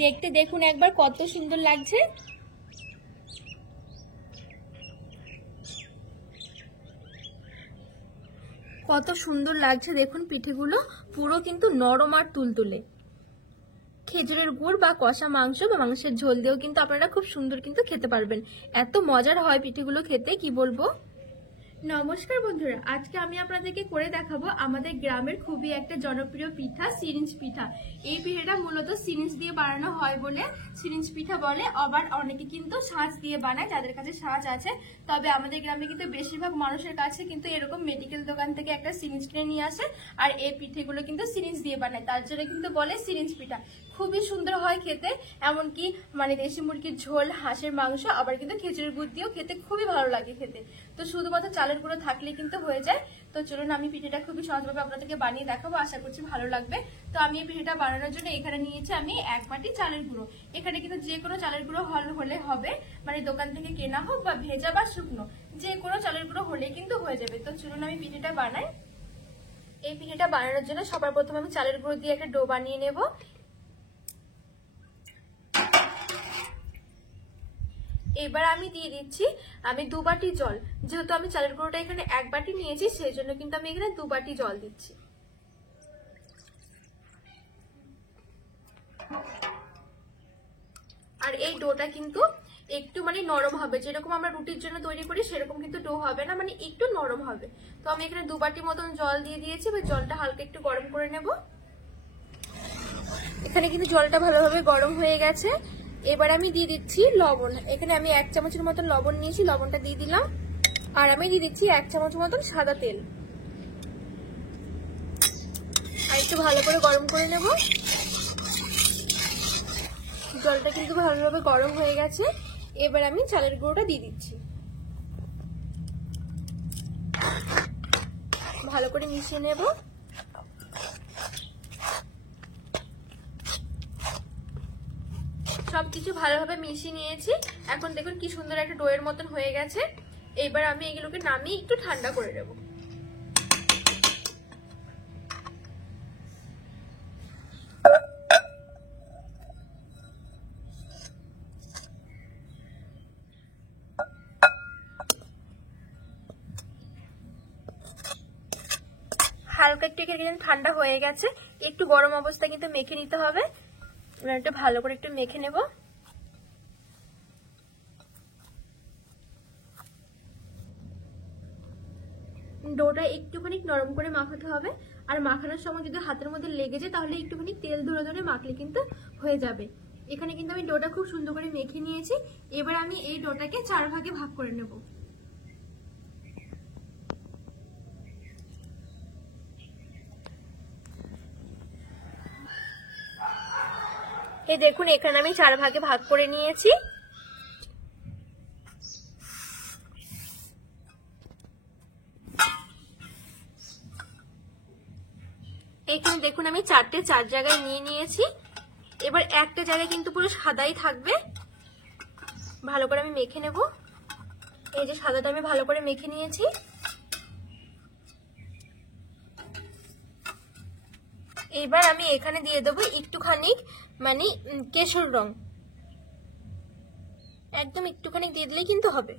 দেখতে দেখুন একবার কত সুন্দর লাগছে। কত সুন্দর লাগছে দেখুন পিঠেগুলো, পুরো কিন্তু নরম আর তুলতুলে। খেজুরের গুড় বা কষা মাংস বা মাংসের ঝোল দিয়েও কিন্তু আপনারা খুব সুন্দর কিন্তু খেতে পারবেন। এত মজার হয় পিঠেগুলো খেতে, কি বলবো। নমস্কার বন্ধুরা, আজকে আমি আপনাদেরকে করে দেখাবো আমাদের গ্রামের খুবই একটা জনপ্রিয় পিঠা, সিরিঞ্জ পিঠা। এই পিঠাটা মূলত সিরিঞ্জ দিয়ে বানানো হয় বলে সিরিঞ্জ পিঠা বলে। আবার অনেকে কিন্তু সাজ দিয়ে বানায়, যাদের কাছে সাজ আছে। তবে আমাদের গ্রামে কিন্তু বেশিরভাগ মানুষের কাছে কিন্তু এরকম মেডিকেল দোকান থেকে একটা সিরিঞ্জ কিনে নিয়ে আসে, আর এই পিঠেগুলো কিন্তু সিরিঞ্জ দিয়ে বানায়, তার জন্য কিন্তু বলে সিরিঞ্জ পিঠা। খুবই সুন্দর হয় খেতে, এমনকি মানে দেশি মুরগির ঝোল, হাঁসের মাংস, আবার কিন্তু খেজুরের গুড় দিয়েও খেতে খুবই ভালো লাগে খেতে। তো শুধুমাত্র চালের গুঁড়ো থাকলে কিন্তু হয়ে যায়। তো চলুন আমি পিঠেটা খুবই সহজভাবে আপনাদেরকে বানিয়ে দেখাবো, আশা করছি ভালো লাগবে। তো আমি এই পিঠেটা বানানোর জন্য এখানে নিয়েছি আমি 1 বাটি চালের গুঁড়ো। এখানে কিন্তু যে কোনো চালের গুঁড়ো হলে হবে, মানে দোকান থেকে কেনা হোক বা ভেজা বা শুকনো, যে কোনো চালের গুঁড়ো হলে কিন্তু হয়ে যাবে। তো চলুন আমি পিঠেটা বানাই। এই পিঠেটা বানানোর জন্য সবার প্রথমে আমি চালের গুঁড়ো দিয়ে একটা ডো বানিয়ে নেব। এবার আমি দিয়ে দিচ্ছি আমি 2 বাটি জল। যেহেতু আমি চালের গুঁড়োটা এখানে 1 বাটি নিয়েছি, সেই জন্য কিন্তু আমি এখানে 2 বাটি জল দিচ্ছি। আর এই ডোটা কিন্তু একটু মানে নরম হবে, যেরকম আমরা রুটির জন্য তৈরি করি সেরকম কিন্তু ডো হবে না, মানে একটু নরম হবে। তো আমি এখানে 2 বাটি মতন জল দিয়ে দিয়েছি। এবার জলটা হালকা একটু গরম করে নেব। এখানে কিন্তু জলটা ভালোভাবে গরম হয়ে গেছে। এবার আমি দিয়ে দিচ্ছি লবণ। এখানে আমি 1 চামচের মতন লবণ নিয়েছি, লবণটা দিয়ে দিলাম। আর আমি দিয়ে দিচ্ছি 1 চামচ মতন সাদা তেল। আর একটু ভালো করে গরম করে নেব। জলটা কিন্তু ভালোভাবে গরম হয়ে গেছে। এবার আমি চালের গুঁড়োটা দিয়ে দিচ্ছি, ভালো করে মিশিয়ে নেব। সবকিছু ভালোভাবে মিশিয়ে নিয়েছি। এখন দেখুন কি সুন্দর একটা ডোয়ের মতন হয়ে গেছে। এবার আমি এগুলোকে নামিয়ে একটু ঠান্ডা করে নেব। হালকা একটু ঠান্ডা হয়ে গেছে, একটু গরম অবস্থা কিন্তু মেখে নিতে হবে। একটু ভালো করে একটু মেখে নেব। ডোটা একটুখানি নরম করে মাখাতে হবে, আর মাখানোর সময় যদি হাতের মধ্যে লেগে যায় তাহলে একটুখানি তেল ধরে ধরে মাখলে কিন্তু হয়ে যাবে। এখানে কিন্তু আমি ডোটা খুব সুন্দর করে মেখে নিয়েছি। এবার আমি এই ডোটাকে 4 ভাগে ভাগ করে নেব। এই দেখুন এখানে আমি 4 ভাগে ভাগ করে নিয়েছি। এখানে দেখুন আমি 4টে 4 জায়গায় নিয়ে নিয়েছি। এবার একটা জায়গায় কিন্তু পুরো সাদাই থাকবে, ভালো করে আমি মেখে নেব। এই যে সাদাটা আমি ভালো করে মেখে নিয়েছি। এবার আমি এখানে দিয়ে দেবো একটুখানি মানে কেশর রং, একদম একটুখানি দিয়ে দিলেই কিন্তু হবে।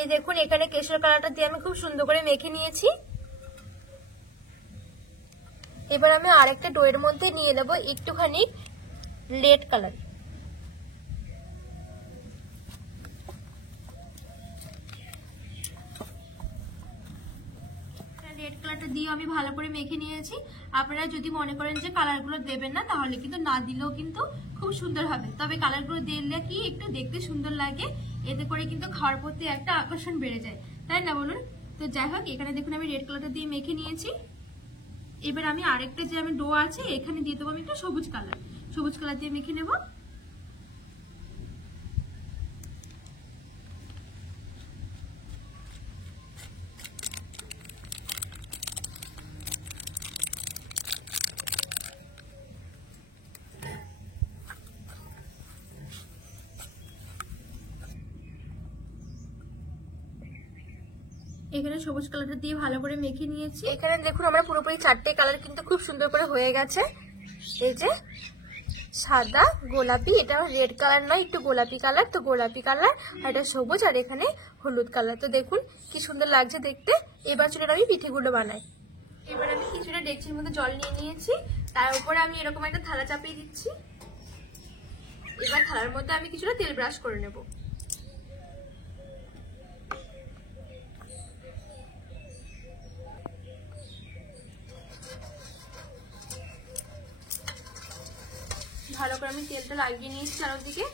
এই দেখুন এখানে কেশর কালারটা দিয়ে আমি খুব সুন্দর করে মেখে নিয়েছি। এবার আমি আরেকটা ডোয়ের মধ্যে নিয়ে নেব একটুখানি রেড কালার। রেড কালারটা দিয়ে আমি ভালো করে মেখে নিয়েছি। আপনারা যদি মনে করেন যে কালারগুলো দেবেন না, তাহলে কিন্তু না দিলেও কিন্তু খুব সুন্দর হবে। তবে কালারগুলো দিলে কি একটু দেখতে সুন্দর লাগে, এতে করে কিন্তু খাওয়ার প্রতি একটা আকর্ষণ বেড়ে যায়, তাই না বলুন? তো যাই হোক, এখানে দেখুন আমি রেড কালারটা দিয়ে মেখে নিয়েছি। এবার আমি আরেকটা যে আমি ডো আছে এখানে দিয়ে দেবো আমি একটা সবুজ কালার দিয়ে মেখে নেব। এখানে সবুজ কালারটা দিয়ে ভালো করে মেখে নিয়েছি। এখানে দেখুন আমরা পুরোপুরি 4টে কালার কিন্তু খুব সুন্দর করে হয়ে গেছে। এই যে সাদা, গোলাপি, এটা রেড কালার নয়, একটু গোলাপি কালার, তো গোলাপি কালার, আর এটা সবুজ, আর এখানে হলুদ কালার। তো দেখুন কি সুন্দর লাগছে দেখতে। এবার চলুন আমি পিঠেগুলো বানাই। এবার আমি কিছুটা ডেকচির মধ্যে জল নিয়ে নিয়েছি, তার উপরে আমি এরকম একটা থালা চাপিয়ে দিচ্ছি। এবার থালার মধ্যে আমি কিছুটা তেল ব্রাশ করে নেব। ভালো করে আমি তেলটা লাগিয়ে নিয়েছি চারদিকে।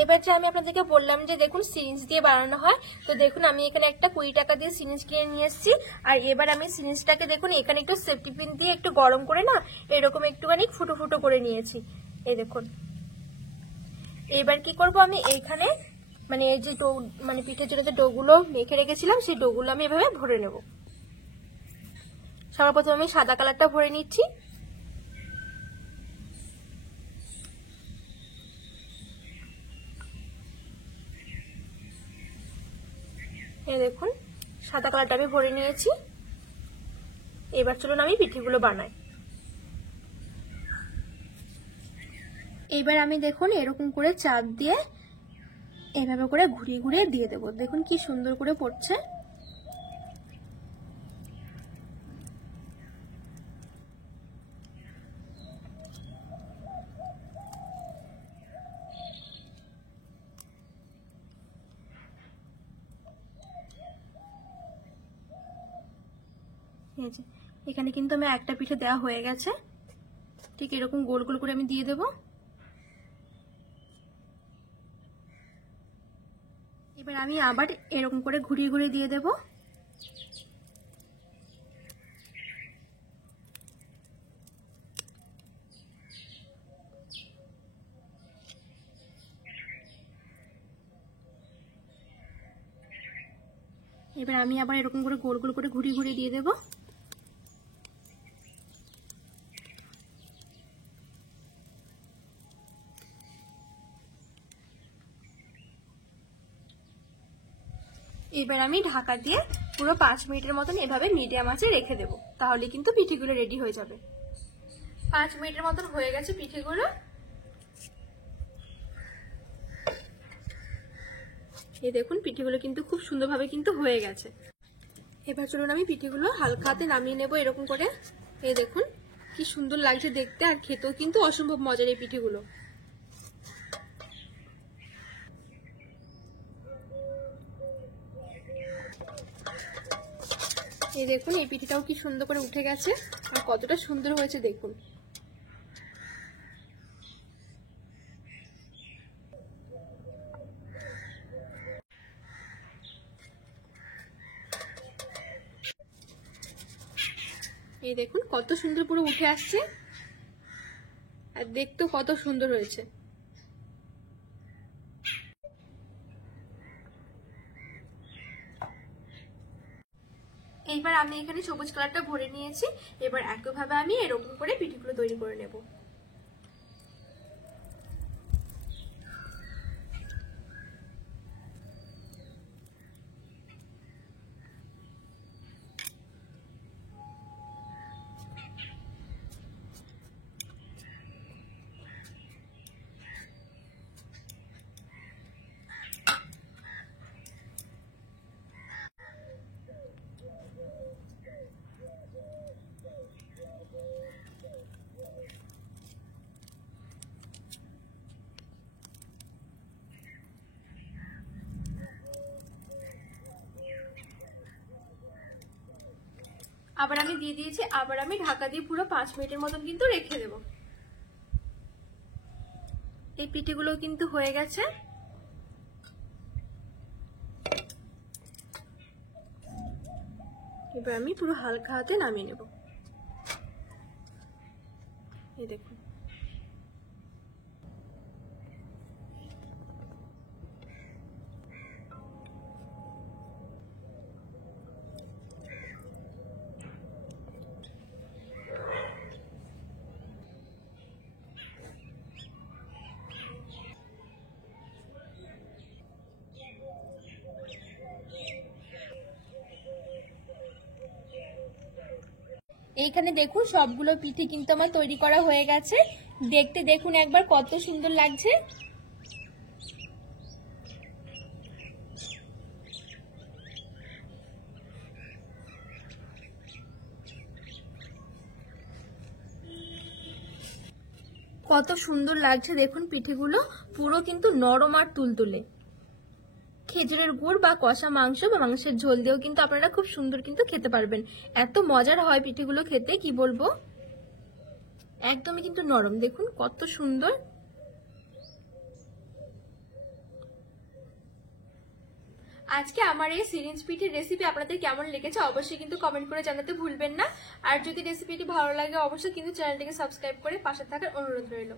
এবার যে আমি আপনাদেরকে বললাম যে দেখুন সিরিঞ্জ দিয়ে বানানো হয়, তো দেখুন আমি এখানে একটা 20 টাকা দিয়ে সিরিঞ্জ কিনে নিয়ে এসেছি। আর এবার আমি সিরিঞ্জটাকে দেখুন এখানে একটু সেফটি পিন দিয়ে একটু গরম করে না এরকম একটুখানি ফুটো ফুটো করে নিয়েছি। এই দেখুন। এবার কি করব, আমি এখানে মানে এই যে ডো মানে পিঠের জন্য যে ডোগুলো মেখে রেখেছিলাম সেই ডোগুলো আমি এভাবে ভরে নেব। সবার প্রথমে আমি সাদা কালারটা ভরে নিচ্ছি। এই দেখুন সাদা কালারটা আমি ভরে নিয়েছি। এবার চলুন আমি পিঠেগুলো বানাই। এবার আমি দেখুন এরকম করে চাপ দিয়ে এইভাবে করে ঘুরিয়ে ঘুরিয়ে দিয়ে দেবো। দেখুন কি সুন্দর করে পড়ছে। এখানে কিন্তু আমি একটা পিঠে দেওয়া হয়ে গেছে। ঠিক এরকম গোল গোল করে আমি দিয়ে দেব। এবার আমি আবার এরকম করে ঘুরিয়ে ঘুরিয়ে দিয়ে দেব। এবার আমি আবার এরকম করে গোল গোল করে ঘুরিয়ে ঘুরিয়ে দিয়ে দেব। এবার আমি ঢাকা দিয়ে পুরো 5 মিনিটের মতন এভাবে মিডিয়াম আঁচে রেখে দেব, তাহলে কিন্তু পিঠেগুলো রেডি হয়ে যাবে। 5 মিনিটের মতন হয়ে গেছে পিঠেগুলো। এই দেখুন পিঠেগুলো কিন্তু খুব সুন্দরভাবে কিন্তু হয়ে গেছে। এবার চলুন আমি পিঠেগুলো হালকা হাতে নামিয়ে নেব এরকম করে। এই দেখুন কি সুন্দর লাগছে দেখতে, আর খেতেও কিন্তু অসম্ভব মজার এই পিঠেগুলো। এই দেখুন এই পিঠেটাও কি সুন্দর করে উঠে গেছে, আর কতটা সুন্দর হয়েছে দেখুন। এই দেখুন কত সুন্দর পুরো উঠে আসছে, আর দেখতেও কত সুন্দর হয়েছে। এইবার আমি এখানে সবুজ কালারটা ভরে নিয়েছি। এবার একইভাবে আমি এরকম করে পিঠেগুলো তৈরি করে নেব। আবার আমি দিয়ে দিয়েছি, আবার আমি ঢাকা দিয়ে পুরো 5 মিনিটের মতন কিন্তু রেখে দেব। এই পিঠেগুলো কিন্তু হয়ে গেছে। এবার আমি পুরো হালকা হাতে নামিয়ে নেব। এই দেখুন এইখানে দেখুন সবগুলো পিঠে কিন্তু আমার তৈরি করা হয়ে গেছে। দেখতে দেখুন একবার কত সুন্দর লাগছে। কত সুন্দর লাগছে দেখুন পিঠেগুলো, পুরো কিন্তু নরম আর তুলতুলে। খেজুরের গুড় বা কষা মাংস বা মাংসের ঝোল দিয়েও কিন্তু আপনারা খুব সুন্দর কিন্তু খেতে পারবেন। এত মজার হয় পিঠেগুলো খেতে, কি বলবো, একদমই কিন্তু নরম। দেখুন কত সুন্দর। আজকে আমার এই সিরিঞ্জ পিঠের রেসিপি আপনাদের কেমন লেগেছে অবশ্যই কিন্তু কমেন্ট করে জানাতে ভুলবেন না। আর যদি রেসিপিটি ভালো লাগে অবশ্যই কিন্তু চ্যানেলটিকে সাবস্ক্রাইব করে পাশে থাকার অনুরোধ রইল।